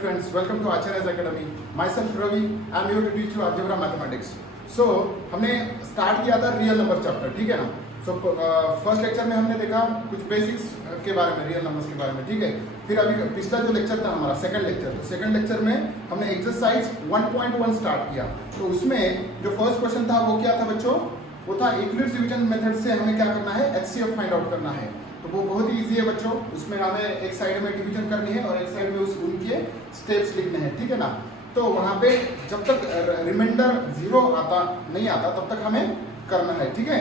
friends, welcome to Acharya's Academy. Myself Ravi, I am here to teach you algebra mathematics. So हमने start किया था real number chapter, ठीक है ना. So first lecture में हमने देखा कुछ बेसिक्स के बारे में, रियल नंबर्स के बारे में, ठीक है. फिर अभी पिछला जो लेक्चर था हमारा सेकंड लेक्चर, तो सेकंड लेक्चर में हमने एक्सरसाइज 1.1 स्टार्ट किया. तो उसमें जो फर्स्ट क्वेश्चन था वो क्या था बच्चों, वो था यूक्लिड्स डिवीजन मेथड से हमें क्या करना है, एचसीएफ फाइंड आउट करना है. तो वो बहुत ही इजी है बच्चों. उसमें हमें एक साइड में डिवीजन करनी है और एक साइड में उनके स्टेप्स लिखने हैं, ठीक है ना. तो वहाँ पे जब तक रिमाइंडर 0 नहीं आता तब तक हमें करना है, ठीक है.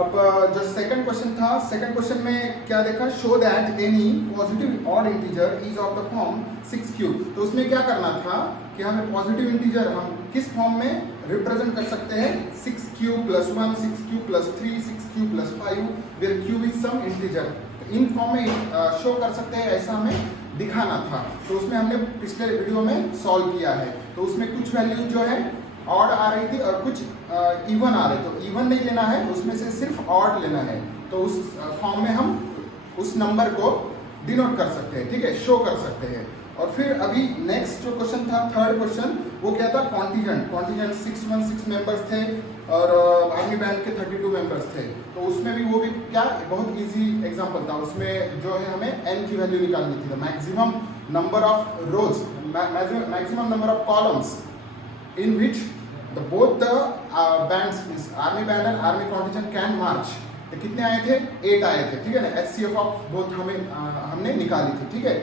अब जो सेकंड क्वेश्चन था, सेकंड क्वेश्चन में क्या देखा, show that any positive odd integer is of the form 6 cube. तो उसमें क्या करना था कि हमें पॉजिटिव इंटीजर हम किस फॉर्म में रिप्रेजेंट कर सकते हैं, 6 cube plus 1, 6 cube plus 3, 6 cube plus 5 where cube is some integer. इन फॉर्म में शो कर सकते हैं, ऐसा हमें दिखाना था. तो उसमें हमने पिछले वीडियो में सॉल्व किया है. तो उसमें कुछ वैल्यू जो है ऑड आ रही थी और कुछ इवन आ रहे. तो इवन नहीं लेना है, उसमें से सिर्फ ऑड लेना है. तो उस फॉर्म में हम उस नंबर को डिनोट कर सकते हैं, ठीक है, शो कर सकते हैं. और फिर अभी नेक्स्ट जो क्वेश्चन था, थर्ड क्वेश्चन, वो क्या था, कॉन्टिजेंट. कॉन्टिजेंट 616 मेंबर्स थे और आर्मी बैंड के 32 मेंबर्स थे. तो उसमें भी वो भी क्या बहुत इजी एग्जांपल था. उसमें जो है हमें n की वैल्यू निकालनी थी. Maximum number of rose, maximum number of columns in which both the bands, army band and army contingent can march. तो कितने आए थे, 8 आए थे, ठीक है ना. HCF ऑफ बोथ हमने निकाली थी, ठीक है.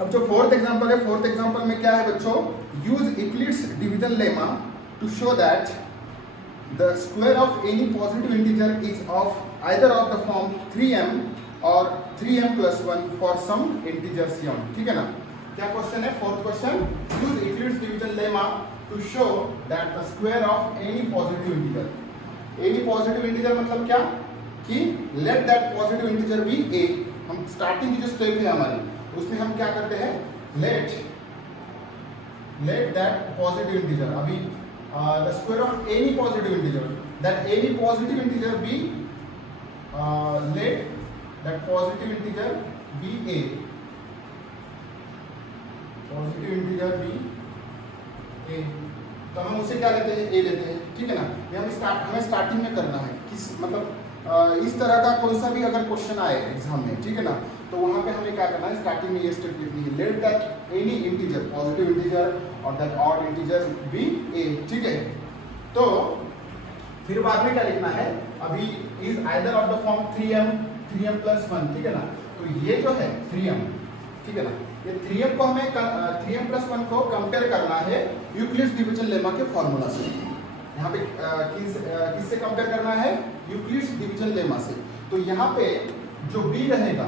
अब जो फोर्थ एग्जांपल है, फोर्थ एग्जांपल में क्या है बच्चों, use Euclid's division lemma to show that the square of any positive integer is of either of the form 3m और 3m plus 1 for some integer m, ठीक है ना. क्या क्वेश्चन है, fourth question, use Euclid's division lemma to show that the square of any positive integer. Any positive integer मतलब क्या, कि let that positive integer be a. हम starting की जो स्टेप है हमारी, उसमें हम क्या करते हैं, लेट दैट पॉजिटिव इंटीजर, अभी the square of any positive integer, that any positive integer be, let that positive integer be a, positive integer be A. तो हम उसे क्या लेते हैं, ए लेते हैं, ठीक है ना. ये हमें स्टार्टिंग में करना है. किस मतलब इस तरह का कोई सा भी अगर क्वेश्चन आए एग्जाम में, ठीक है ना, तो वहाँ पे हमें क्या करना है, स्टार्टिंग में ये स्टेप लिखनी है, let that any integer, positive integer और दैट ऑड इंटीजर बी ए, ठीक है. तो फिर बाद में क्या लिखना है, अभी is either of the form 3m plus 1, ठीक है ना. तो ये जो है 3m, ठीक है ना, ये 3m को हमें 3m plus 1 को कंपेयर करना है यूक्लिड्स डिवीजन लेमा के फॉर्मूला से. यहाँ पे किससे कंपेयर करना है, यूक्लिड्स डिवीजन लेमा से. तो यहाँ पे जो b रहेगा,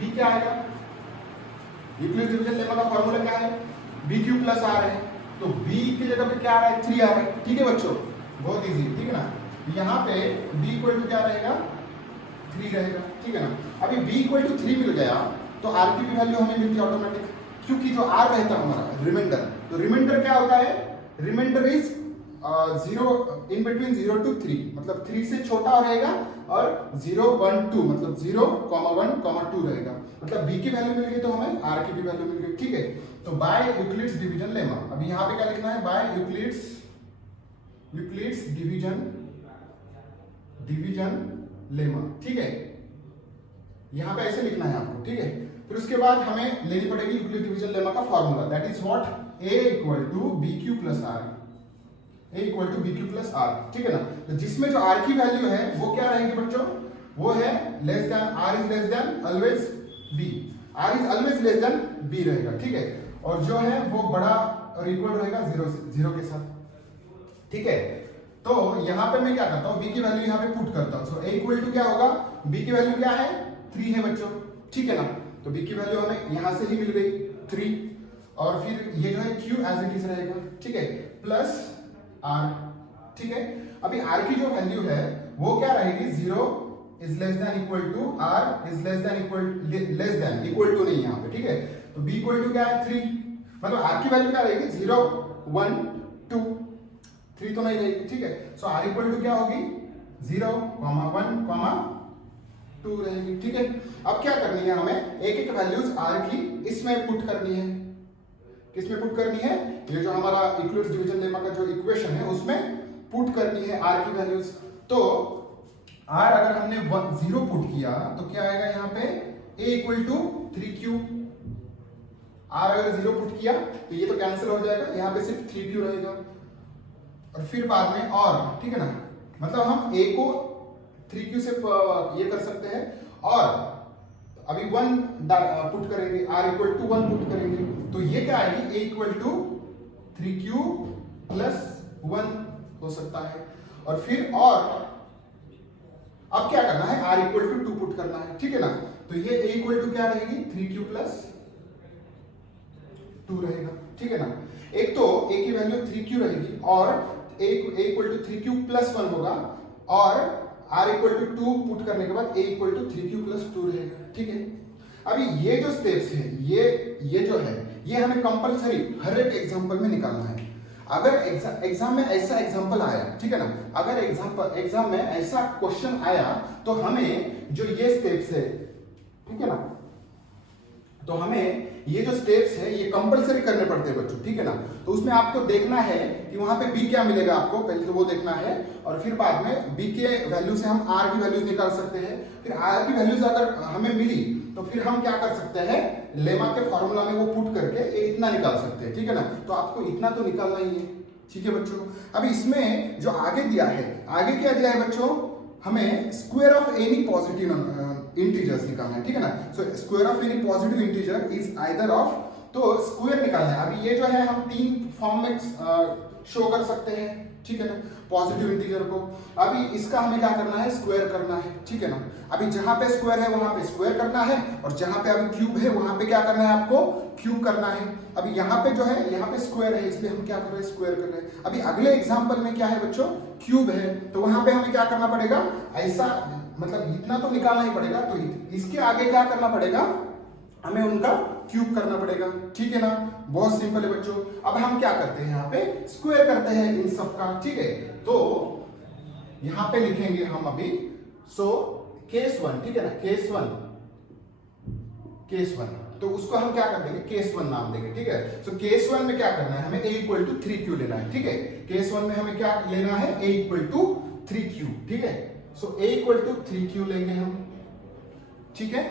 b क्या आएगा, यूक्लिड्स डिवीजन लेमा का फॉर्मूला क्या है, b क्यूब प्लस r है. तो b की जगह पे क्या आ रहा है, 3 आ रहा है, ठीक है बच्चों, बहुत इजी, ठीक है ना. यहाँ पे b इक्वल टू क्या रहेगा, 3 रहेगा, ठीक है ना. अभी b इक्वल टू 3 मिल गया तो r की भी वैल्यू हमें मिलती है ऑटोमेटिक, क्योंकि जो r रहता है हमारा रिमाइंडर. तो रिमाइंडर क्या होता है, remainder is 0 in between 0 to 3, मतलब 3 से छोटा रहेगा, और 0, 1, 2 मतलब 0, 1, 2 रहेगा. मतलब b की वैल्यू मिल गई तो हमें r की भी वैल्यू मिल गई, ठीक है. तो बाय यूक्लिड्स डिवीजन लेमा, अभी यहाँ पे क्या लिखना है, बाय यूक्लिड्स डिवीजन लेमा, ठीक है. यहाँ पे ऐसे लिखना है आपको, ठीक है. फिर उसके बाद हमें लेनी पड़ेगी यूक्लिड डिवीजन लेमा का formula, that is what, a equal to B Q plus R, ठीक है ना. तो जिसमें जो r की वैल्यू है वो क्या रहेगी बच्चों, वो है less than, r is less then always b, r is always less than b रहेगा, ठीक है. और जो है वो बड़ा और इक्वल रहेगा 0 के साथ, ठीक है. तो यहाँ पे मैं क्या करता हूँ, b की वैल्यू यहाँ पे पुट करता हूँ. सो a इक्वल टू क्या होगा, b की वैल्यू क्या है, 3 है बच्चों, ठीक है ना. तो b की वैल्यू हमें यहाँ से ही मिल गई 3, और फिर ये जो है q एज इट इज रहेगा, ठीक है, प्लस r, ठीक है. अभी r की जो वैल्यू है वो क्या रहेगी, 0 is less than equal to, r is less than equal to नहीं यहाँ पे, ठीक है. तो b इक्वल टू क्या है, 3, मतलब r की वैल्यू क्या रहेगी, 0, 1, 2, 3 तो नहीं रहेगी, ठीक है. सो r इक्वल टू क्या होगी, 0, 1, 2 रहेगी, ठीक है। अब क्या करनी है हमें, एक एक वैल्यूज आर की इसमें पुट करनी है। किसमें पुट करनी है, ये जो हमारा इक्विवेलेंस डिवीजन लेमा का जो इक्वेशन है उसमें पुट करनी है आर की वैल्यूज। तो आर अगर हमने 0 पुट किया तो क्या आएगा यहाँ पे, a equal to 3q। Are अगर 0 पुट किया तो ये तो कैंसिल हो जाएगा, यहाँ पे सिर्फ 3q रहेगा। और फिर बाद में और, ठीक है ना, मतलब हम a को 3q से ये कर सकते हैं, और अभी 1 पुट करेंगे, r इक्वल टू 1 पुट करेंगे, तो ये क्या आएगी, a equal to 3q plus 1 हो सकता है। और फिर और अब क्या करना है, r इक्वल टू 2 पुट करना है, ठीक है ना। तो ये a इक्वल टू क्या रहेगी, 3q प्लस 2 रहेगा, ठीक है ना। एक तो a की वैल्यू 3q रहेगी और a equal to 3q plus 1 होगा, और r इक्वल टू 2 पुट करने के बाद a equal to 3q plus 2 रहेगा, ठीक है। अभी ये जो स्टेप्स है, ये जो है, ये हमें कंपलसरी हर एक एग्जांपल में निकालना है। अगर एग्जाम में ऐसा एग्जांपल आया, ठीक है ना, अगर एग्जाम में ऐसा क्वेश्चन आया तो हमें जो ये स्टेप्स है, ठीक है ना, तो हमें ये जो स्टेप्स है ये कंपलसरी करने पड़ते हैं बच्चों, ठीक है ना। तो उसमें आपको देखना है कि वहां पे b क्या मिलेगा आपको, पहले तो वो देखना है, और फिर बाद में b के वैल्यू से हम r की वैल्यूज निकाल सकते हैं। फिर r की वैल्यूज अगर हमें मिली तो फिर हम क्या कर सकते हैं, लेमा के फॉर्मूला में वो पुट करके इतना निकाल सकते हैं, ठीक है ना। तो आपको इतना तो निकालना ही है, ठीक है बच्चों। अब इसमें जो आगे दिया है, आगे क्या दिया है बच्चों, हमें square of any positive integers निकालना है, ठीक है ना। So square of any positive integer is either of, तो स्क्वायर निकालना है। अभी ये जो है हम 3 फॉर्म में शो कर सकते हैं, ठीक है ना, पॉजिटिव इंटीजर को। अभी इसका हमें क्या करना है, स्क्वायर करना है, ठीक है ना। अभी जहां पे स्क्वायर है वहां पे स्क्वायर करना है, और जहां पे अभी क्यूब है वहां पे क्या करना है, आपको क्यूब करना है। अभी यहाँ पे जो है, यहाँ पे स्क्वायर है, इसलिए हम क्या कर रहे हैं, स्क्वायर कर रहे हैं। अभी अगले एग्जांपल में क्या है बच्चों, क्यूब है, तो वहां पे हमें क्या करना पड़ेगा, ऐसा मतलब इतना तो निकालना ही पड़ेगा, तो इसके आगे क्या करना पड़ेगा, हमें उनका क्यूब करना पड़ेगा, ठीक है ना। बहुत सिंपल है बच्चों। अब हम क्या करते हैं, यहाँ पे स्क्वायर करते हैं इन सब का, ठीक है। तो यहाँ पे लिखेंगे हम अभी, सो केस 1, ठीक है ना, केस 1, तो उसको हम क्या कर देंगे, केस 1 नाम देंगे, ठीक है। सो केस 1 में क्या करना है, हमें a इक्वल टू 3q लेना है, ठीक है। केस 1 में हमें क्या लेना है, a इक्वल टू 3q, ठीक है। सो a इक्वल टू 3q लेंगे हम, ठीक है।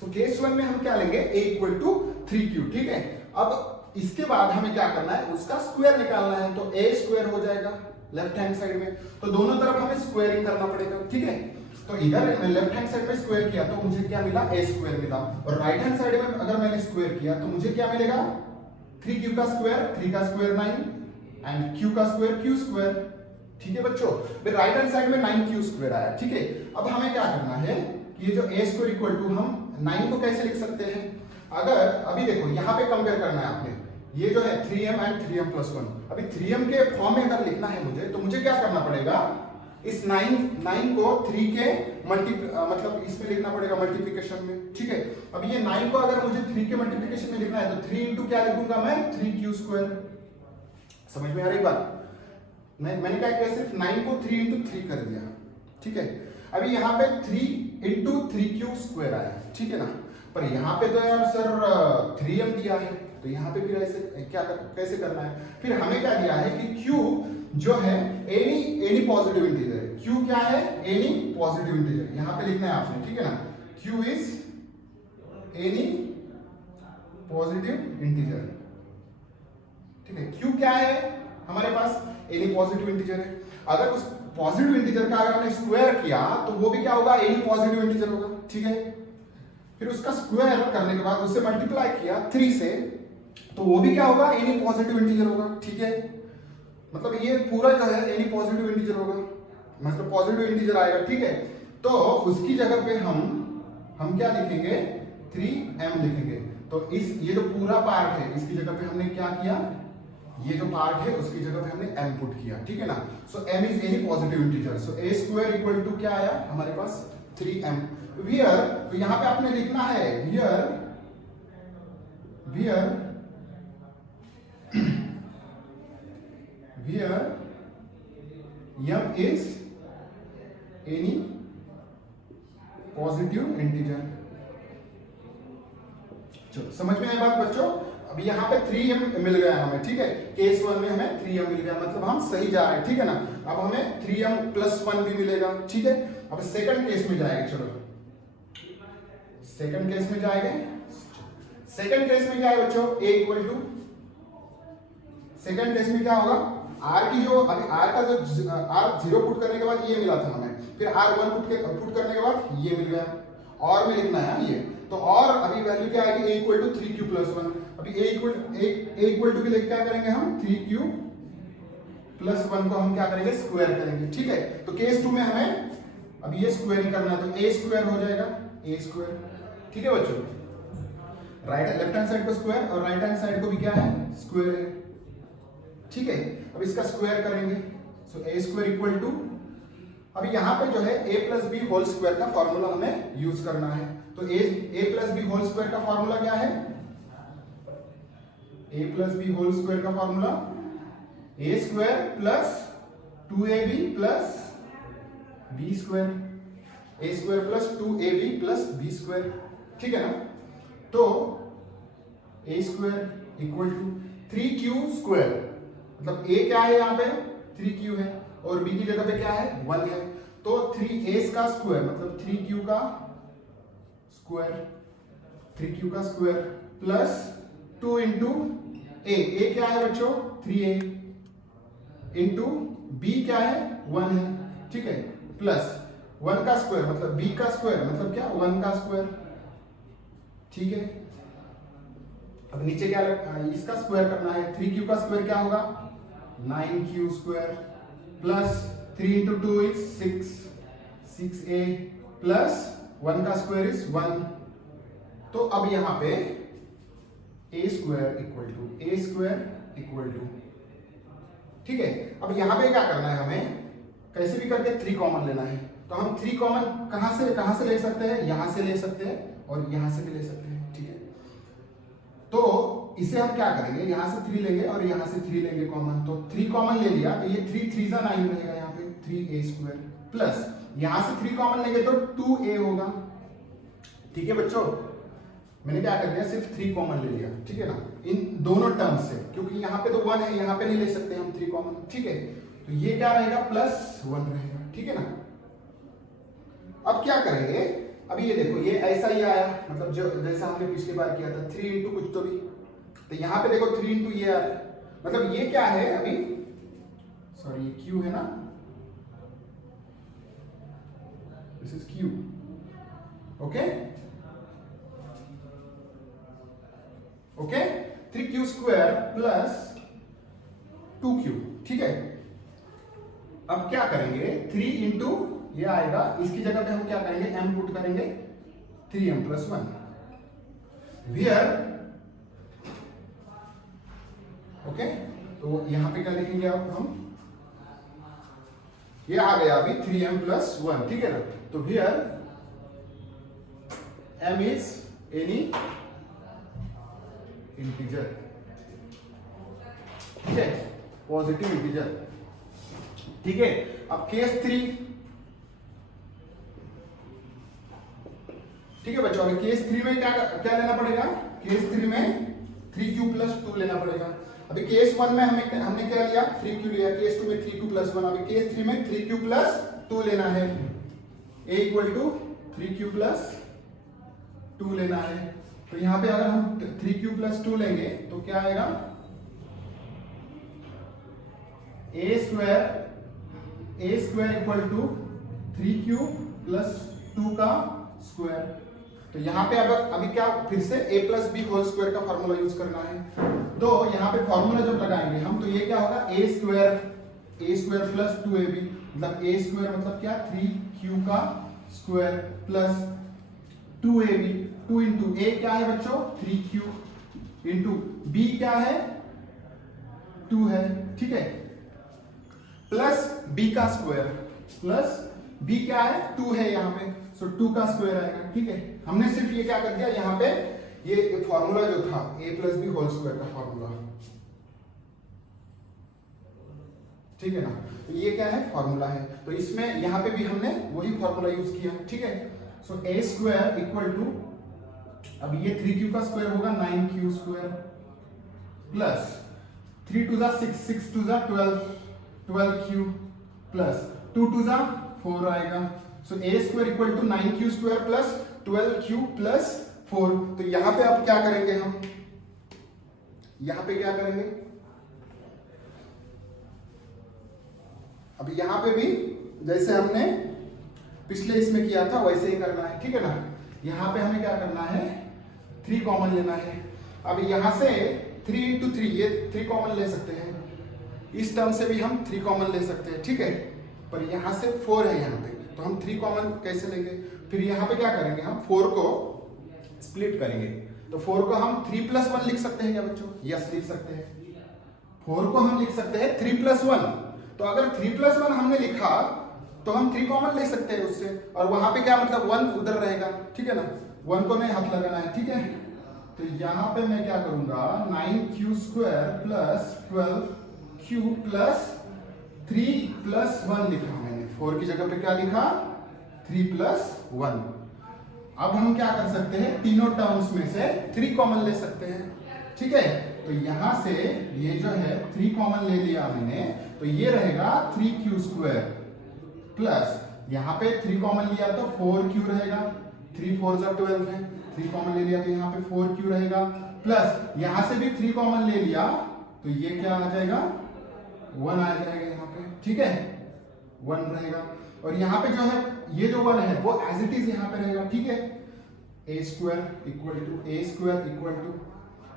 तो केस 1 में हम क्या लेंगे, a इक्वल टू 3q, ठीक है। अब इसके बाद हमें क्या करना है, उसका स्क्वायर निकालना है, तो a स्क्वायर हो जाएगा लेफ्ट हैंड साइड में, तो दोनों तरफ हमें स्क्वायरिंग करना पड़ेगा, ठीक है। तो इधर लेफ्ट हैंड साइड में स्क्वायर किया तो मुझे क्या मिला, a स्क्वायर मिला, और राइट हैंड साइड में अगर मैंने स्क्वायर किया तो मुझे क्या मिलेगा, 3q का स्क्वायर, 3 का स्क्वायर 9, एंड q का स्क्वायर q स्क्वायर, ठीक है बच्चों। फिर राइट हैंड साइड में 9q स्क्वायर आया, ठीक है। अब हमें क्या करना है, ये जो a स्क्वायर इक्वल टू, हम 9 को कैसे लिख सकते हैं, अगर अभी देखो यहाँ पे कंपेयर करना है आपने, ये जो है 3m एंड 3m प्लस 1, अभी 3m के फॉर्म में अगर लिखना है मुझे, तो मुझे क्या करना पड़ेगा, इस 9 को 3 के मतलब इसमें लिखना पड़ेगा मल्टीप्लिकेशन में, ठीक है। अब ये 9 को अगर मुझे 3 के मल्टीप्लिकेशन में लिखना है तो 3 इंटू क्या लिखूंगा मैं, 3q स्क्वायर। समझ में आ रही बात, मैंने क्या किया, सिर्फ 9 को 3 इंटू 3 कर दिया, ठीक है। अभी यहाँ पे 3 इंटू 3q स्क्वायर आया, ठीक है ना। पर यहाँ पे तो यार सर 3m दिया है, तो यहाँ पे फिर ऐसे कैसे करना है, फिर हमें क्या दिया है कि q जो है एनी पॉजिटिव इंटीजर है, q क्या है, एनी पॉजिटिव इंटीजर, यहाँ पे लिखना है आपने, ठीक है ना। q is any positive integer, ठीक है। q क्या है हमारे पास, एनी पॉजिटिव इंटीजर है। अगर उस पॉजिटिव इंटीजर का अगर हमने स्क्वायर किया तो वो भी क्या होगा, एनी पॉजिटिव इंटीजर होगा, ठीक है। फिर उसका स्क्वायर करने के बाद उससे मल्टीप्लाई किया 3 से, तो वो भी क्या होगा, एनी पॉजिटिव इंटीजर होगा, ठीक है। मतलब ये पूरा जो है एनी पॉजिटिव इंटीजर होगा, मतलब पॉजिटिव इंटीजर आएगा, ठीक है। तो उसकी जगह पे हम क्या लिखेंगे, 3m लिखेंगे। तो ये जो पूरा पार्ट है इसकी जगह पे हमने क्या किया, ये जो पार्ट है उसकी जगह पे हमने m पुट किया, ठीक है ना। So m is any positive integer, so a square equal to क्या आया हमारे पास, 3m वियर, तो यहाँ पे आपने लिखना है wear m is any positive integer. चलो समझ में आई बात बच्चों। अभी यहाँ पे 3m मिल गया हमें, ठीक है, केस 1 में हमें 3m मिल गया, मतलब हम सही जा रहे हैं, ठीक है ना। अब हमें 3m+1 भी मिलेगा, ठीक है। अब सेकंड केस में जाएंगे, चलो सेकंड केस में जाएंगे। सेकंड केस में क्या है बच्चों, a equal to, second case में क्या होगा, r की जो अभी r का जो r 0 पुट करने के बाद ये मिला था हमें, फिर r 1 पुट करने के बाद ये मिल गया, और में लिखना है ये, तो और अभी वैल्यू क्या आएगी, a इक्वल टू 3q+1। अभी a इक्वल टू के लिए क्या करेंगे हम, 3q+1 को हम क्या करेंगे, स्क्वायर करेंगे, ठीक है। तो केस 2 में हमें अभी ये स्क्वायरिंग करना है, तो a स्क्वायर हो जाएगा, a स्क्वायर, ठीक है बच्चों। राइट लेफ्ट हैंड साइड को स्क्वायर और राइट हैंड साइड को भी क्या है, स्क्वायर है, ठीक है। अब इसका स्क्वायर करेंगे, सो a स्क्वायर इक्वल टू, अभी यहाँ पे जो है a+b होल स्क्वायर का फॉर्मूला हमें यूज करना है। तो a+b होल स्क्वायर का फॉर्मूला क्या है, a+b होल स्क्वायर का formula a square plus 2ab plus b square, a square plus 2ab plus b square, ठीक है ना। तो a square equal to 3q square, मतलब a क्या है यहाँ पे 3q है और b की जगह पे क्या है 1 है, तो 3a का स्क्वायर मतलब 3q का स्क्वायर प्लस 2 इंटू a क्या है बच्चों 3a इंटू b क्या है 1 है, ठीक है, प्लस 1 का स्क्वायर मतलब b का स्क्वायर मतलब क्या 1 का स्क्वायर, ठीक है। अब नीचे क्या इसका स्क्वायर करना है, 3q का स्क्वायर क्या होगा 9q square plus 3 into 2 is 6a plus 1 का स्क्वायर इज 1। तो अब यहां पे a स्क्वायर इक्वल टू, ठीक है। अब यहां पे क्या करना है, हमें कैसे भी करके 3 कॉमन लेना है, तो हम 3 कॉमन कहां से ले सकते हैं, यहां से ले सकते हैं और यहां से भी ले सकते हैं, ठीक है। तो इसे हम क्या करेंगे, यहां से 3 लेंगे और यहां से 3 लेंगे कॉमन, तो 3 कॉमन ले लिया तो ये 3 3 9 रहेगा, यहाँ पे 3a स्क्वायर प्लस यहां से 3 कॉमन लेंगे तो 2a होगा, ठीक है बच्चों। मैंने क्या कर दिया, सिर्फ 3 कॉमन ले लिया, ठीक है ना, इन दोनों टर्म्स से, क्योंकि यहाँ पे तो 1 है, यहाँ पे नहीं ले सकते हम 3 कॉमन, ठीक है। तो ये क्या रहेगा +1 रहेगा, ठीक है ना। अब क्या करेंगे, अभी ये देखो ये ऐसा ही आया, मतलब जो जैसा हमने पिछली बार किया था 3 इंटू कुछ तो भी, तो यहाँ पे देखो 3 इंटू ये आ रहा है, मतलब ये क्या है अभी, सॉरी ये q है ना, this is q, okay okay, 3q square plus 2q, ठीक है। अब क्या करेंगे, 3 इंटू ये आएगा, इसकी जगह पे हम क्या करेंगे, m पुट करेंगे 3m+1 वियर, ओके। तो यहां पे क्या लिखेंगे आप, हम ये आ गया अभी 3m+1, ठीक है ना। तो wear m is any integer, ठीक है, पॉजिटिव इंटीजर, ठीक है। अब केस 3, ठीक है बच्चों, अभी केस 3 में क्या लेना पड़ेगा, केस 3 में 3q+2 लेना पड़ेगा। अभी केस 1 में हमने क्या लिया 3q लिया, केस 2 में 3q+1, अभी केस 3 में 3q+2 लेना है, a इक्वल टू 3q+2 लेना है। तो यहां पे अगर हम 3q+2 लेंगे तो क्या आएगा, a square equal to 3q+2 का स्क्वायर। तो यहाँ पे अभी क्या फिर से a+b होल स्क्वायर का फॉर्मूला यूज करना है, तो यहाँ पे फॉर्मूला जब लगाएंगे हम तो ये क्या होगा a स्क्वायर प्लस 2ab, मतलब a स्क्वायर मतलब क्या 3q का square plus 2ab, 2 into a क्या है बच्चों 3q इंटू b क्या है 2 है, ठीक है, प्लस b का स्क्वायर प्लस b क्या है 2 है यहाँ पे, सो 2 का स्क्वायर आएगा। ठीक है, हमने सिर्फ ये क्या कर दिया, यहाँ पे ये फॉर्मूला जो था a plus B whole square का फॉर्मूला, ठीक है ना, तो ये क्या है, फॉर्मूला है। तो इसमें यहाँ पे भी हमने वही फॉर्मूला यूज किया। ठीक है, सो a स्क्वायर इक्वल टू, अब ये 3q का स्क्वायर होगा 9q स्क्वायर प्लस 3 टू जा 6, 6 टू जा 12, 12q प्लस 2 टू जा 4 आएगा। So a square equal to 9q square plus 12q plus 4। तो यहाँ पे अब क्या करेंगे हम, यहाँ पे क्या करेंगे, अब यहाँ पे भी जैसे हमने पिछले इसमें किया था वैसे ही करना है। ठीक है ना, यहाँ पे हमें क्या करना है, 3 कॉमन लेना है। अब यहाँ से 3 इंटू 3, ये 3 कॉमन ले सकते हैं, इस टर्म से भी हम 3 कॉमन ले सकते हैं। ठीक है, पर यहाँ से 4 है यहाँ पे, तो हम 3 कॉमन कैसे लेंगे, फिर यहाँ पे क्या करेंगे, हम 4 को स्प्लिट करेंगे। तो 4 को हम 3 प्लस 1 लिख सकते हैं क्या बच्चों, यस लिख सकते हैं। 4 को हम लिख सकते हैं 3 प्लस 1, तो अगर 3 प्लस 1 हमने लिखा तो हम 3 कॉमन ले सकते हैं उससे, और वहां पे क्या मतलब 1 उधर रहेगा। ठीक है ना, 1 को नहीं हाथ लगाना है। ठीक है, तो यहाँ पे मैं क्या करूंगा, 9q square plus 12q plus 3 plus 1 लिखा मैंने, 4 की जगह पे क्या लिखा, 3 प्लस 1। अब हम क्या कर सकते हैं, तीनों टर्म्स में से 3 कॉमन ले सकते हैं। ठीक है, तो यहां से ये जो है 3 कॉमन ले लिया मैंने, तो ये रहेगा 3q स्क्वायर प्लस यहाँ पे 3 कॉमन लिया तो 4q रहेगा, 3 4 जा 12 है, 3 कॉमन ले लिया तो यहाँ पे 4q रहेगा, प्लस यहाँ से भी 3 कॉमन ले लिया तो ये क्या आ जाएगा, 1 आ जाएगा यहाँ पे। ठीक है, 1 रहेगा, और यहाँ पे जो है ये जो 1 है वो एज इट इज यहाँ पे रहेगा। ठीक है, a square equal to a square equal to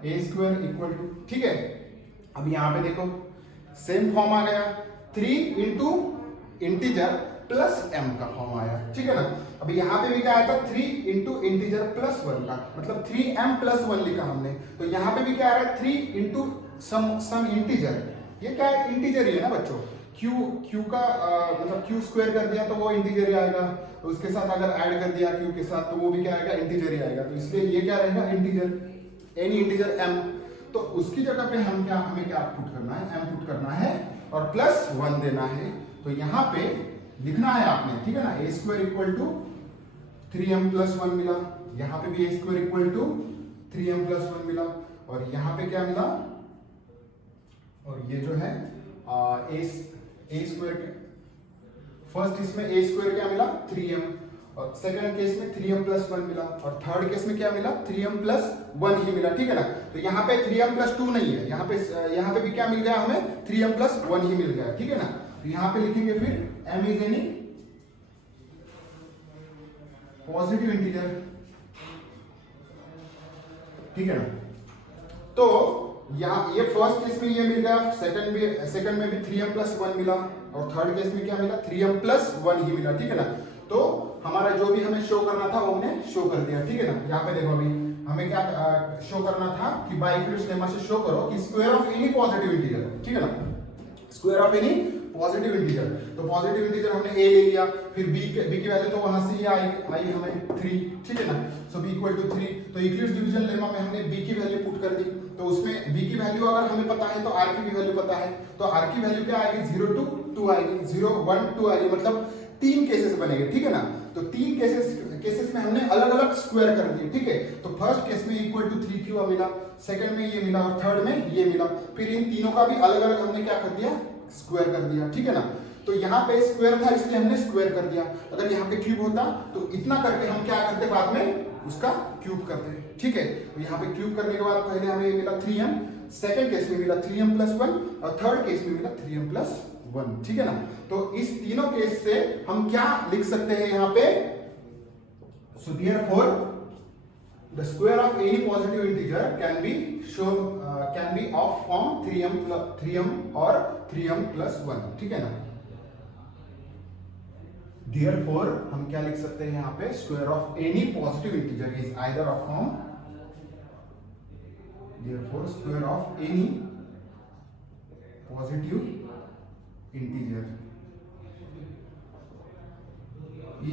a square equal to, ठीक है, अब यहाँ पे देखो सेम फॉर्म आ गया, 3 इंटू इंटीजर प्लस m का फॉर्म आया। ठीक है ना, अब यहाँ पे भी क्या आया था, 3 इंटू इंटीजर प्लस 1 का, मतलब 3m प्लस 1 लिखा हमने। तो यहाँ पे भी क्या आ रहा है, 3 इंटू सम इंटीजर, ये क्या है, इंटीजर ही है ना बच्चों, q का मतलब q स्क्वायर कर दिया तो वो इंटीजर ही आएगा, तो उसके साथ अगर ऐड कर दिया q के साथ तो वो भी क्या आएगा, इंटीजर ही आएगा। तो इसलिए ये क्या रहेगा, इंटीजर, एनी इंटीजर m, तो उसकी जगह पे हम क्या, हमें क्या पुट करना है, m पुट करना है और प्लस 1 देना है। तो यहाँ पे लिखना है आपने, ठीक है ना, a square equal to 3m plus 1 मिला, यहाँ पे भी a square equal to 3m plus 1 मिला, और यहाँ पे क्या मिला, और ये जो है a स्क्वायर, फर्स्ट इसमें a स्क्वायर क्या मिला, 3m, और सेकंड केस में 3m प्लस 1 मिला, और थर्ड केस में क्या मिला, 3m प्लस 1 ही मिला। ठीक है ना, तो यहाँ पे 3m प्लस 2 नहीं है, यहाँ पे भी क्या मिल गया हमें, 3m प्लस 1 ही मिल गया। ठीक है ना, तो यहाँ पे लिखेंगे फिर m is any positive integer. ठीक है ना, तो यहाँ ये फर्स्ट केस में ये मिल गया, सेकंड में भी 3m प्लस 1 मिला, और थर्ड केस में क्या मिला, 3m प्लस 1 ही मिला। ठीक है ना, तो हमारा जो भी हमें शो करना था वो हमने शो कर दिया। ठीक है ना, यहाँ पे देखो अभी हमें क्या शो करना था कि बाय इक्विवेलेंस लेमा से शो करो कि square of any positive integer, ठीक है ना, square of any positive integer, तो पॉजिटिव इंटीजर हमने a ले लिया, फिर b की वैल्यू तो वहां से ही आई हमें 3, ठीक है ना, सो b इक्वल टू 3, तो इक्लिप्स डिवीजन लेमा में हमने b की वैल्यू पुट कर दी, तो उसमें b की वैल्यू अगर हमें पता है तो r की भी वैल्यू पता है, तो r की वैल्यू क्या आएगी, 0 to 2 आएगी, 0 1 2 आएगी, मतलब 3 केसेस बनेंगे। ठीक है ना, तो 3 केसेस में हमने अलग अलग स्क्वायर कर दिए। ठीक है, तो फर्स्ट केस में इक्वल टू 3q मिला, सेकंड में ये मिला, और थर्ड में ये मिला, फिर इन तीनों का भी अलग अलग हमने क्या कर दिया, स्क्वायर कर दिया। ठीक है ना, तो यहाँ पे स्क्वायर था इसलिए हमने स्क्वायर कर दिया, अगर यहाँ पे क्यूब होता तो इतना करके हम क्या करते, बाद में उसका क्यूब करते। ठीक है, तो यहाँ पे क्यूब करने के बाद पहले हमें मिला 3m, सेकंड केस में मिला 3m प्लस 1, और थर्ड केस में मिला 3m प्लस 1। ठीक है ना, तो इस तीनों केस से हम क्या लिख सकते हैं यहाँ पे, so therefore the square of any positive integer can be of form 3m or 3m plus 1। ठीक है ना, therefore हम क्या लिख सकते हैं यहाँ पे, square of any positive integer is either of form, therefore square of any positive integer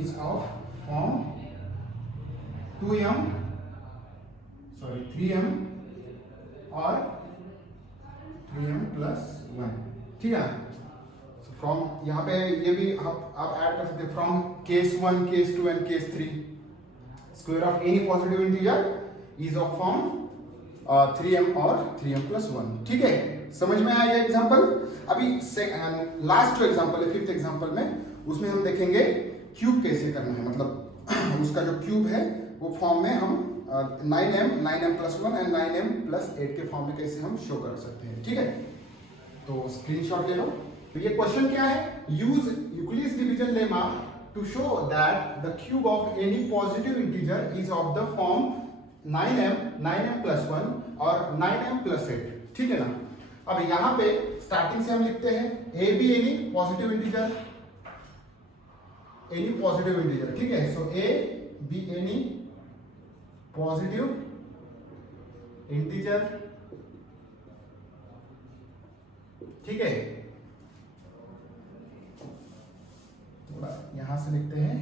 is of form 2m sorry 3m और 3m प्लस 1, ठीक है। फ्रॉम यहाँ पे ये भी आप ऐड कर सकते हैं from case 1, case 2 and case 3 square of any positive integer is of form 3m और 3m प्लस 1, ठीक है। समझ में आया ये एग्जांपल। अभी लास्ट जो एग्जांपल है 5th एग्जांपल में, उसमें हम देखेंगे क्यूब कैसे करना है, मतलब उसका जो क्यूब है वो फॉर्म में हम 9m plus 1 and 9m plus 8 के फॉर्म में कैसे हम शो कर सकते हैं, ठीक है। तो स्क्रीनशॉट ले लो। तो ये क्वेश्चन क्या है, use Euclid's division lemma to show that the cube of any positive integer is of the form 9m plus 1 और 9m प्लस 8, ठीक है ना। अब यहां पे स्टार्टिंग से हम लिखते हैं A be any positive integer, ठीक है। So A be any positive integer, ठीक है। यहां से लिखते हैं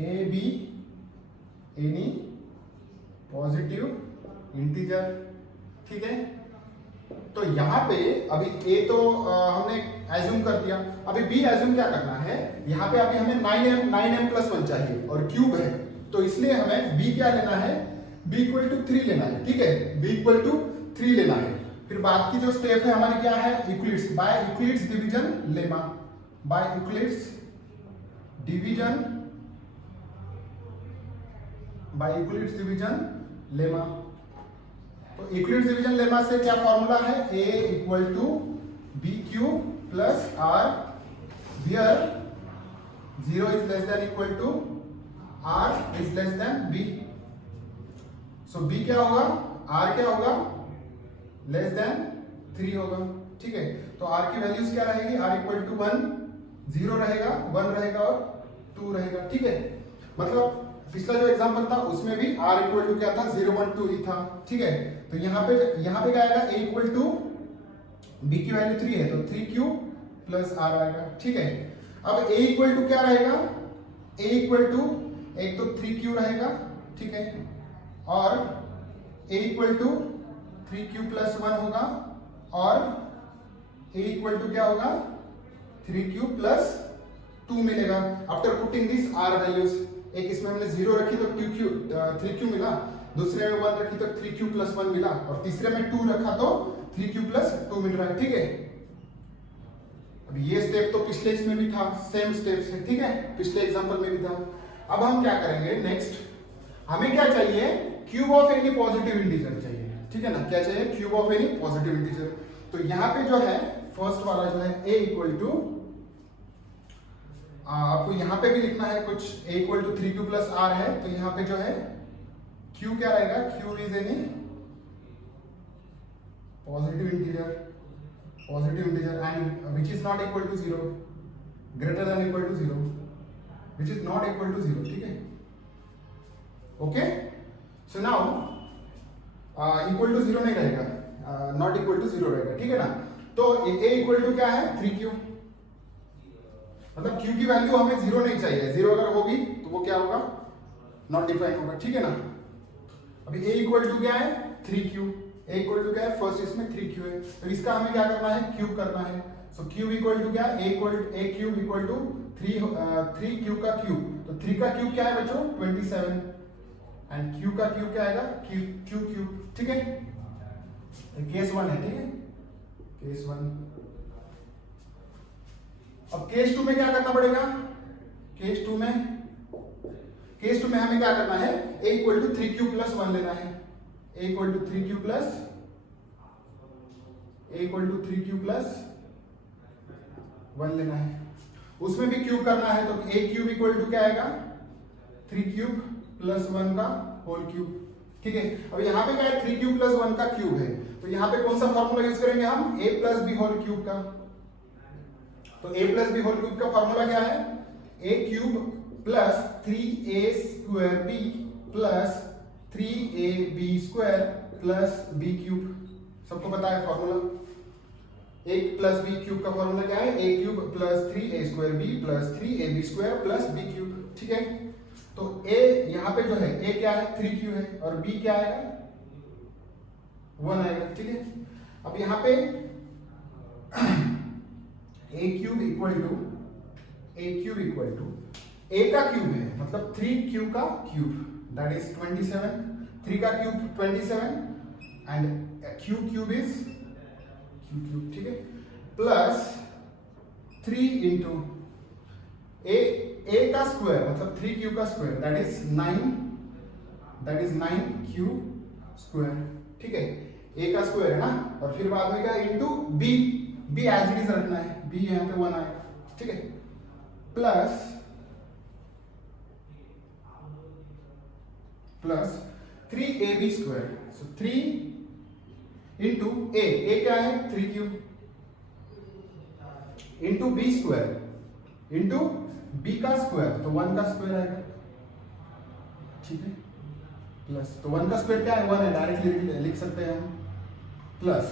A be any positive integer, ठीक है। तो यहां पे अभी ए तो हमने एज्यूम कर दिया, अभी बी एज्यूम क्या करना है, यहां पे अभी हमें 9m प्लस 1 चाहिए और क्यूब है, तो इसलिए हमें बी क्या लेना है, b इक्वल टू 3 लेना है, ठीक है। b इक्वल टू 3 लेना है। फिर बाद की जो स्टेप है हमारी क्या है, Euclid's, by Euclid's division lemma, by Euclid's division, by Euclid's division lemma. तो यूक्लिड्स डिवीजन लेमा से क्या फॉर्मूला है, a equal to B Q plus r where 0 is less than equal to r is less than b। So b क्या होगा, r क्या होगा, less than 3 होगा, ठीक है। तो r की वैल्यूज क्या रहेगी, r इक्वल टू 1, 0 रहेगा, 1 रहेगा और 2 रहेगा, ठीक है। मतलब पिछला जो एग्जांपल था उसमें भी r इक्वल टू क्या था, 0 1 2 ही था, ठीक है। तो यहाँ पे क्या आएगा, a इक्वल टू b की वैल्यू 3 है तो 3q प्लस r आएगा, ठीक है। अब a इक्वल टू क्या रहेगा, a इक्वल टू एक तो 3q रहेगा, ठीक है, और a equal to 3q plus 1 होगा और a इक्वल टू क्या होगा, 3q प्लस 2 मिलेगा after putting this r values. एक इसमें हमने 0 रखी तो 3q मिला, दूसरे में 1 रखी तो 3q प्लस 1 मिला और तीसरे में 2 रखा तो 3q प्लस 2 मिल रहा है, ठीक है। अब ये स्टेप तो पिछले इसमें भी था, सेम स्टेप्स है, ठीक है, पिछले एग्जांपल में भी था। अब हम क्या करेंगे नेक्स्ट, हमें क्या चाहिए, cube of any positive integer चाहिए, ठीक है ना। क्या चाहिए, cube of any positive integer. तो यहाँ पे जो है फर्स्ट वाला जो है a इक्वल टू, आपको यहाँ पे भी लिखना है कुछ, a equal to 3q plus r है, तो यहाँ पे जो है q क्या रहेगा, q is any positive integer and which is not equal to 0, greater than equal to 0, which is not equal to 0, ठीक है। Okay, so now equal to 0 नहीं रहेगा, नॉट इक्वल टू 0 रहेगा, ठीक है ना। तो a इक्वल टू क्या है, 3q, मतलब q की वैल्यू हमें 0 नहीं चाहिए, 0 अगर होगी तो वो क्या होगा, नॉट डिफाइंड होगा, ठीक है ना। अभी a इक्वल टू क्या है, 3q, a इक्वल टू क्या है, फर्स्ट इसमें 3q है, तो इसका हमें क्या करना है, क्यूब करना है। सो क्यूब इक्वल टू क्या है, a cube equal to 3q का क्यूब, तो 3 का क्यूब क्या है बच्चों, 27 एंड q का क्यूब क्या आएगा, क्यूब, ठीक है। केस 1 है, ठीक है, केस 1। अब केस 2 में क्या करना पड़ेगा, केस 2 में हमें क्या करना है, a equal to 3q plus 1 लेना है, a equal to 3q plus 1 लेना है, उसमें भी क्यूब करना है, तो a क्यूब इक्वल टू क्या आएगा, 3q प्लस 1 का होल क्यूब, ठीक है। अब यहाँ पे क्या है, 3q प्लस 1 का क्यूब है, तो यहाँ पे कौन सा फॉर्मूला यूज करेंगे हम, a plus B whole cube का। तो a plus B whole cube का फॉर्मूला क्या है, a cube plus 3a square b plus 3ab square plus b cube, सबको पता है formula. a plus b cube का फॉर्मूला क्या है, a cube plus 3a square b plus 3ab square plus b cube, ठीक है। तो a यहाँ पे जो है a क्या है 3q है और b क्या आएगा 1 आएगा, ठीक है। अब यहाँ पे a cube equal to a का क्यूब है मतलब 3q का क्यूब दैट इज 27, 3 का cube 27 and q cube is q cube, ठीक है, प्लस 3 इंटू a का स्क्वायर मतलब 3q का square that is 9q square, ठीक है। a का स्क्वायर है ना, और फिर बाद में क्या into b as it is रखना है, b यहाँ पे 1 आएगा, ठीक है, plus 3ab square, so 3 into a क्या है 3q into b square into b का स्क्वायर तो 1 का स्क्वायर आएगा, ठीक है, प्लस तो 1 का स्क्वायर क्या है 1 है, डायरेक्टली लिख सकते हैं हम, प्लस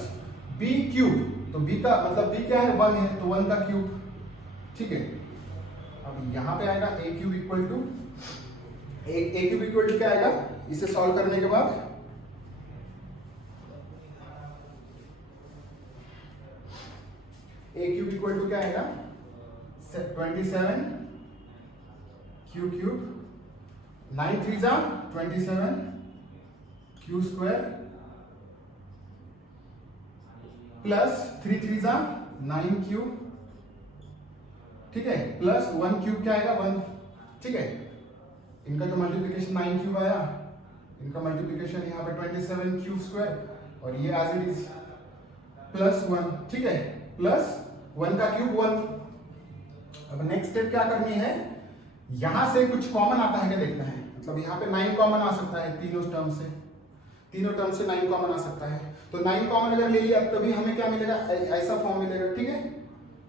b क्यूब तो b का मतलब b क्या है 1 है तो 1 का क्यूब, ठीक है। अब यहाँ पे आएगा a क्यूब इक्वल टू क्या आएगा, इसे सॉल्व करने के बाद a क्यूब इक्वल टू क्या आएगा 27 q क्यूब 9 3 जा 27 q स्क्वायर प्लस 3 3 जा 9 क्यूब, ठीक है, प्लस 1 क्यूब क्या आएगा 1, ठीक है। इनका जो मल्टीप्लिकेशन 9 क्यूब आया, इनका मल्टीप्लिकेशन यहाँ पे 27 क्यूब स्क्वायर और ये एज इट इज प्लस 1, ठीक है, प्लस 1 का क्यूब 1। अब नेक्स्ट स्टेप क्या करनी है, यहां से कुछ कॉमन आता है क्या देखना है, मतलब यहाँ पे 9 कॉमन आ सकता है, तीनों टर्म से 9 कॉमन आ सकता है, तो 9 कॉमन अगर ले लिया तभी हमें क्या मिलेगा, ऐसा फॉर्म मिलेगा, ठीक है,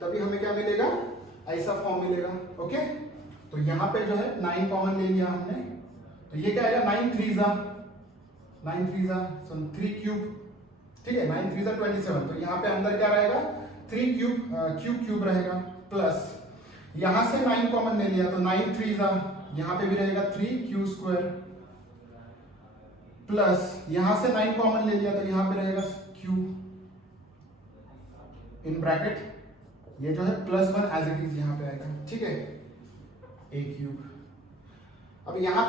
तभी हमें क्या मिलेगा, ऐसा फॉर्म मिलेगा, ओके। तो यहाँ पे जो है 9 कॉमन ले लिया हमने, तो ये क्या आएगा 9 3 जा 3 क्यूब, ठीक है, 9 3 जा 27, तो यहाँ पे अंदर क्या रहेगा 3 क्यूब रहेगा, प्लस यहां से 9 कॉमन ले लिया तो 9 3 जा, यहाँ पे भी रहेगा 3 क्यू स्क्वायर, प्लस यहां से 9 कॉमन ले लिया तो यहाँ पे रहेगा क्यू इन ब्रैकेट, ये जो है +1 एज इट इज यहाँ पे आएगा, ठीक है, a क्यूब। अब यहाँ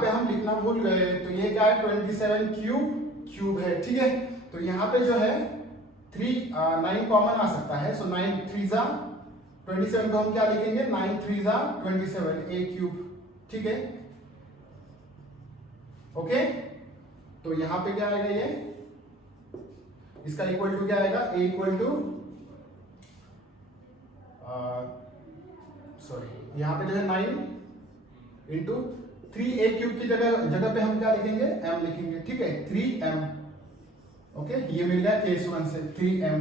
पे हम लिखना भूल गए, तो ये क्या है 27 क्यूब है, ठीक है, तो यहाँ पे जो है 9 कॉमन आ सकता है, सो 9 3 जा 27 को हम क्या लिखेंगे 9 3 जा 27 a क्यूब, ठीक है, ओके। तो यहाँ पे क्या आएगा, ये इसका इक्वल टू क्या आएगा, a इक्वल टू सॉरी यहाँ पे जो है 9 इंटू 3 a क्यूब की जगह पे हम क्या लिखेंगे m लिखेंगे, ठीक है, 3m, ओके, ये मिल गया केस 1 से 3m।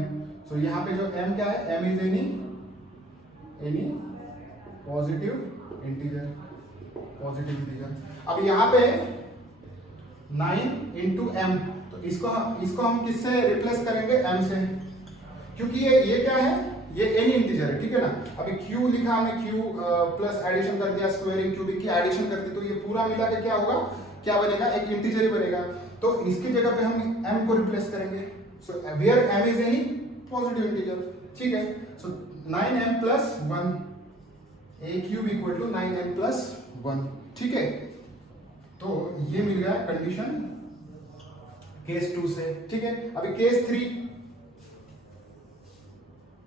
सो यहाँ पे जो m क्या है, m is any positive integer. अब यहाँ पे 9 इंटू m, तो इसको हम किससे रिप्लेस करेंगे, m से, क्योंकि ये क्या है, ये एनी इंटीजर है, ठीक है ना। अभी q लिखा हमने, q प्लस एडिशन कर दिया, स्क्वायरिंग क्यूबिक की एडिशन कर दी, तो ये पूरा मिला के क्या होगा, क्या बनेगा, एक इंटीजर ही बनेगा, तो इसकी जगह पे हम m को रिप्लेस करेंगे, so where m is any positive integer, ठीक है, सो 9m plus 1 a cube equal to 9m plus 1, ठीक है। तो ये मिल गया कंडीशन केस 2 से, ठीक है। अभी केस 3,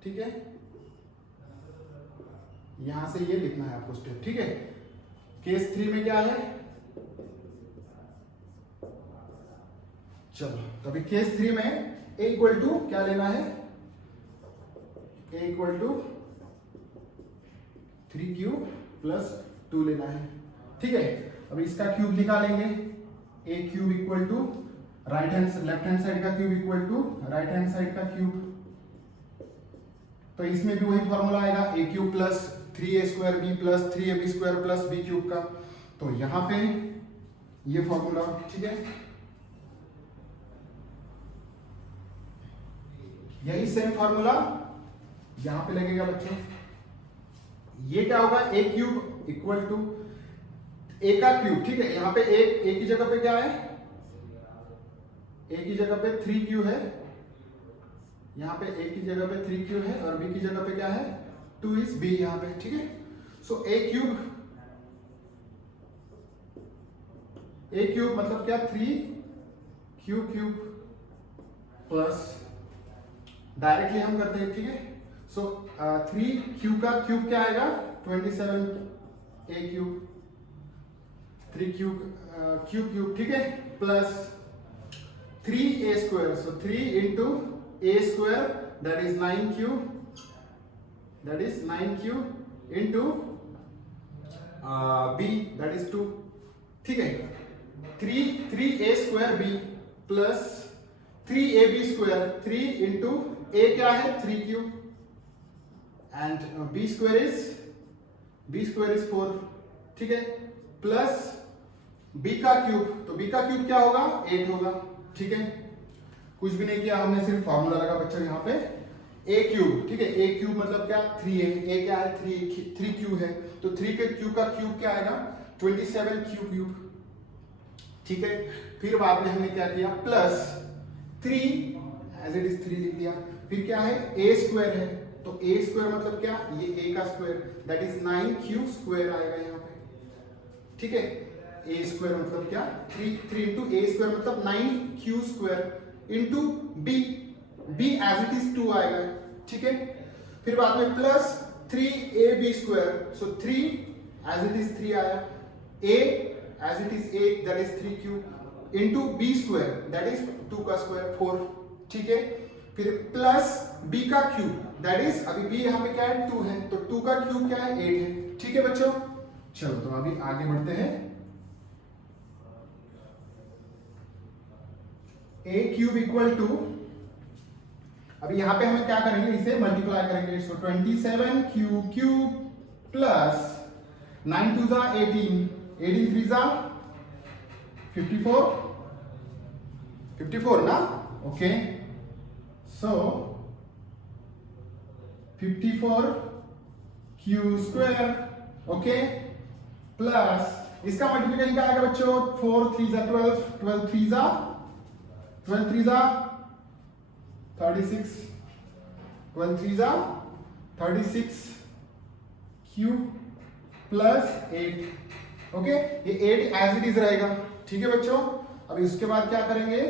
ठीक है, यहां से ये लिखना है आपको स्टेप, ठीक है। केस 3 में क्या है, चलो, तो अभी केस 3 में a इक्वल टू क्या लेना है, a equal to 3q plus 2 लेना है, ठीक है। अब इसका क्यूब निकालेंगे, a cube equal to left hand side का cube equal to right hand side का क्यूब, तो इसमें भी वही फॉर्मूला आएगा, a cube plus 3a square b plus 3ab square plus b cube का, तो यहां पे ये फॉर्मूला, ठीक है, यही सेम फॉर्मूला यहां पे लगेगा बच्चों। ये क्या होगा, a cube equal to a का क्यूब, ठीक है। यहाँ पे a की जगह पे क्या है, a की जगह पे 3q है, यहाँ पे a की जगह पे 3q है और b की जगह पे क्या है 2 is b यहाँ पे, ठीक है। सो a क्यूब मतलब क्या 3q क्यूब प्लस डायरेक्टली हम करते हैं, ठीक है। सो 3q का क्यूब क्या आएगा 27a क्यूब, 3q क्यूब, ठीक है, plus 3a square, so 3 into a square that is 9q into b that is 2, ठीक है। 3a square b plus 3ab square, 3 into a क्या है 3q and b square is 4, ठीक है, plus b का cube, तो b का cube क्या होगा 8 होगा, ठीक है। कुछ भी नहीं किया हमने, सिर्फ फॉर्मूला लगा बच्चों यहाँ पे a क्यूब, ठीक है। a क्यूब मतलब क्या 3a, a क्या है 3q है, तो 3 के क्यूब का क्यूब क्या आएगा 27q क्यूब, ठीक है। फिर बाद में हमने क्या किया प्लस 3 एज इट इज 3 लिख दिया, फिर क्या है a स्क्वायर है, तो a स्क्वायर मतलब क्या ये a का square that is 9q square आएगा यहाँ पे, ठीक है। a स्क्वायर मतलब क्या 3 into a स्क्वायर मतलब 9q square into b as it is 2 आएगा, ठीक है। फिर बाद में plus 3ab square, so 3 as it is 3 आया, a as it is 8 that is 3q into b square that is 2 का स्क्वायर 4, ठीक है। फिर प्लस b का क्यूब दैट इज अभी b यहाँ पे क्या है 2 है, तो 2 का क्यूब क्या है 8 है, ठीक है बच्चों। चलो तो अभी आगे बढ़ते हैं। a क्यूब इक्वल टू, अभी यहां पे हमें क्या करेंगे इसे मल्टीप्लाई करेंगे, सो 27q क्यूब प्लस 9 2 जा 18, 18 3 जा 54 ना, ओके। सो 54q स्क्वायर, ओके, प्लस इसका मल्टीप्लिकेशन क्या आएगा बच्चों 4 3 जा 12, 12 3 जा 36, 12 3 जा 36 q प्लस 8, ओके। ये 8 एज इट इज रहेगा, ठीक है बच्चों। अभी उसके बाद क्या करेंगे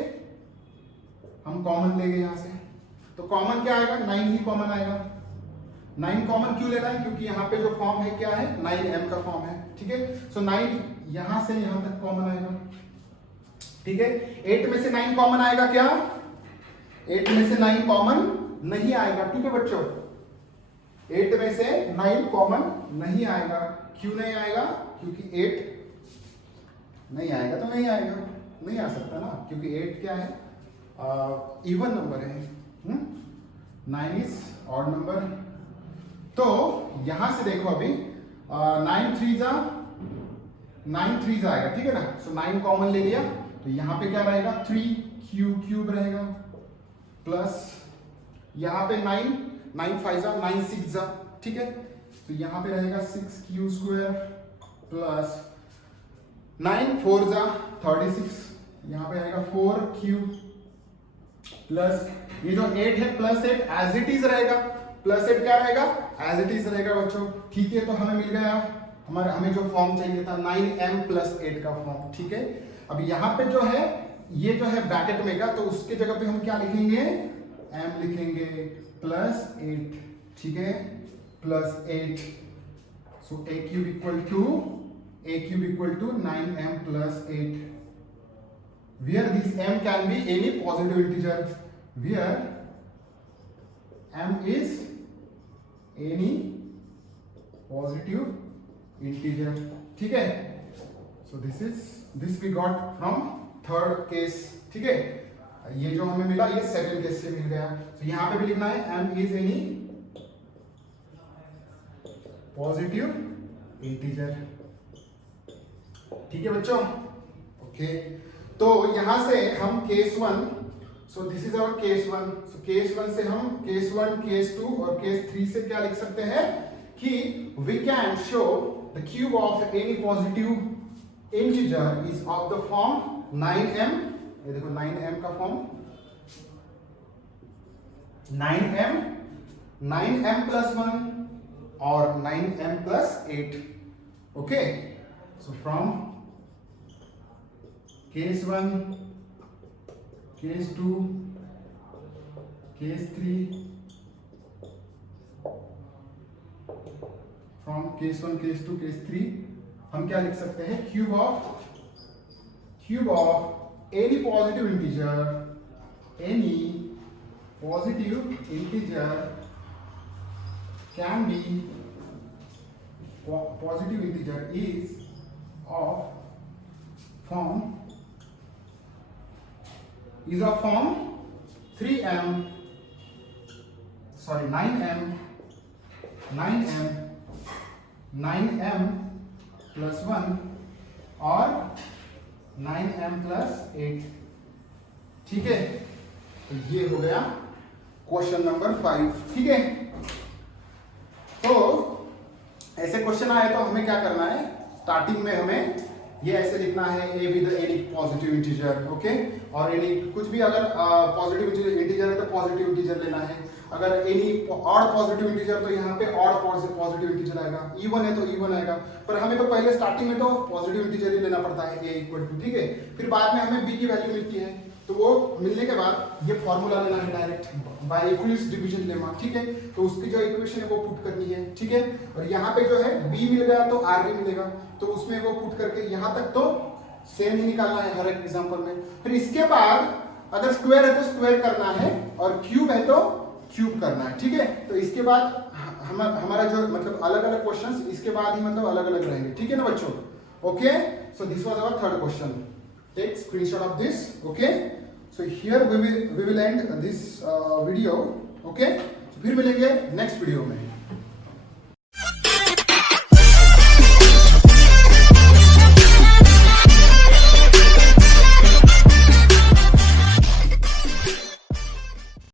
हम कॉमन लेंगे यहां से, तो कॉमन क्या आएगा 9 ही कॉमन आएगा। 9 कॉमन क्यों लेना है, क्योंकि यहाँ पे जो फॉर्म है क्या है 9m का फॉर्म है, ठीक है। सो 9 यहां से यहां तक कॉमन आएगा, ठीक है। 8 में से 9 कॉमन आएगा क्या, 8 में से 9 कॉमन नहीं आएगा, ठीक है बच्चों। 8 में से 9 कॉमन नहीं आएगा, क्यों नहीं आएगा, क्योंकि 8 नहीं आएगा तो नहीं आएगा, नहीं आ सकता ना, क्योंकि 8 क्या है इवन नंबर है, 9 इज ऑड नंबर। तो यहां से देखो अभी 9 3 जा आएगा, ठीक है ना। सो 9 कॉमन ले लिया, तो यहां पे क्या रहेगा 3q क्यूब रहेगा, प्लस यहां पे 9 5 जा 9 6 जा, ठीक है। तो यहां पे रहेगा 6q स्क्वायर प्लस 9 4 जा 36, यहां पे आएगा 4q प्लस ये जो 8 है प्लस 8 एज इट इज रहेगा, प्लस 8 क्या रहेगा एज इट इज रहेगा बच्चों, ठीक है। तो हमें मिल गया हमें जो फॉर्म चाहिए था 9m प्लस 8 का फॉर्म, ठीक है। अब यहाँ पे जो है ये जो है ब्रैकेट में का, तो उसके जगह पे हम क्या लिखेंगे m लिखेंगे प्लस 8, ठीक है, plus 8। So a cube equal to 9m plus 8, where this m can be any positive integer, where m is any positive integer, ठीक है। सो this we got from third case, ठीक है। ये जो हमें मिला ये सेकंड केस से मिल गया, तो यहां पे भी लिखना है m is any positive integer, ठीक है बच्चों, ओके। तो यहां से हम case 1, so this is our case 1, so case 1 से हम केस 1 केस 2 और केस 3 से क्या लिख सकते हैं कि we can show the cube of any positive integer is of the form 9m, ये देखो 9m का form 9m, 9m plus 1 or 9m plus 8. Okay, so from case 1, case 2, case 3, from case 1, case 2, case 3 हम क्या लिख सकते हैं, cube of any positive integer can be positive integer is of form 3m, sorry 9m plus 1 और 9m plus 8. ठीक है, तो ये हो गया क्वेश्चन नंबर 5. ठीक है, तो ऐसे क्वेश्चन आए तो हमें क्या करना है, स्टार्टिंग में हमें ये ऐसे लिखना है a with any positive integer. Okay, और एनी कुछ भी अगर पॉजिटिव इंटीजर है तो पॉजिटिव इंटीजर लेना है. अगर एनी ऑड पॉजिटिव इंटीजर तो यहाँ पे ऑड पॉजिटिव इंटीजर आएगा. इवन है तो इवन आएगा, पर हमें तो पहले स्टार्टिंग में तो पॉजिटिव इंटीजर ही लेना पड़ता है a इक्वल टू. ठीक है, फिर बाद में हमें b की वैल्यू मिलती है, तो वो मिलने के बाद ये फॉर्मूला लेना है डायरेक्ट बाय इक्विलिस डिवीजन लेमा. ठीक है, तो उसकी जो इक्वेशन है वो पुट करनी है. ठीक है, और यहाँ पे जो है b मिल गया तो r भी मिलेगा, तो उसमें वो पुट करके यहाँ तक तो सेम ही निकालना है हर एक एग्जांपल में. फिर इसके बाद अगर स्क्वायर है तो स्क्वायर करना है और क्यूब है तो क्यूब करना है. ठीक है, तो इसके बाद हमारा जो मतलब अलग अलग क्वेश्चंस इसके बाद ही मतलब अलग अलग रहेंगे. ठीक है ना बच्चों. Okay, so this was our third question. Take screenshot of this. Okay, so here we will end this video. Okay, फिर मिलेंगे नेक्स्ट वीडियो में.